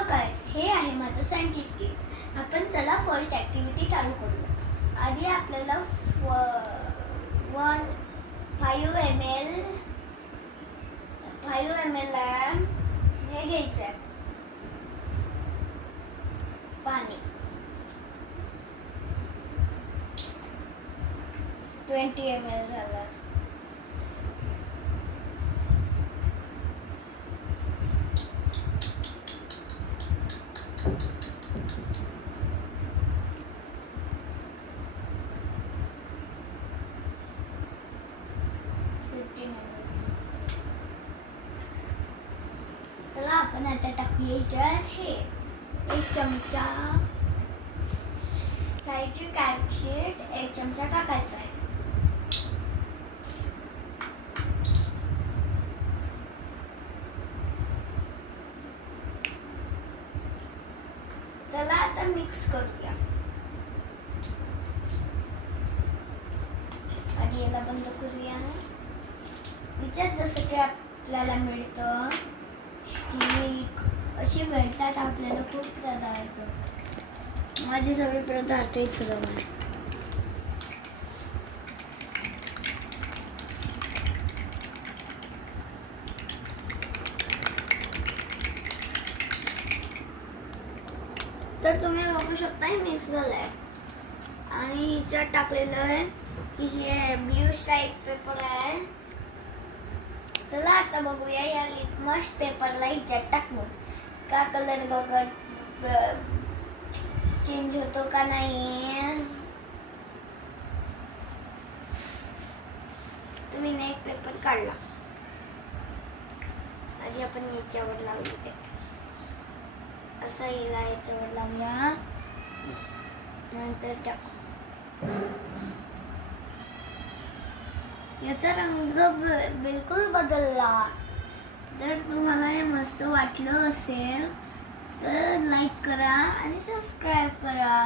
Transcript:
Hello guys, हे आहे माझं सायंटिस्ट किट. आपण चला फर्स्ट ॲक्टिव्हिटी चालू करूया. आधी आपल्याला 5 ml हे घ्यायचं आहे, पाणी. 20 ml झालं. चला आपण आता टाकूया याच्यात हे 1 चमचा सायट्रिक ॲसिड, 1 चमचा टाकायचा आहे. चला आता मिक्स करूया. आधी याला बंद करूया. याच्यात जसं की आपल्याला मिळतं स्टिक अशी मिळतात, आपल्याला खूप पदार्थ. माझे सगळे पदार्थ इथे जमा आहे. तर तुम्ही बघू शकता हे मिक्स झालंय आणि ह्याच्यात टाकलेलं आहे की हे ब्ल्यू स्ट्राईप पेपर आहे. चला आता बघूया या लिटमस पेपरला ह्याच्यात टाकून का कलर बघत चेंज होतो का नाही. तुम्ही एक पेपर काढला, आधी आपण याच्यावर लावले असं हिला याच्यावर लावूया, नंतर टाकू. याचा रंग बिलकुल बदलला. जर तुम्हाला हे मस्त वाटलं असेल तर लाईक करा आणि सबस्क्राईब करा.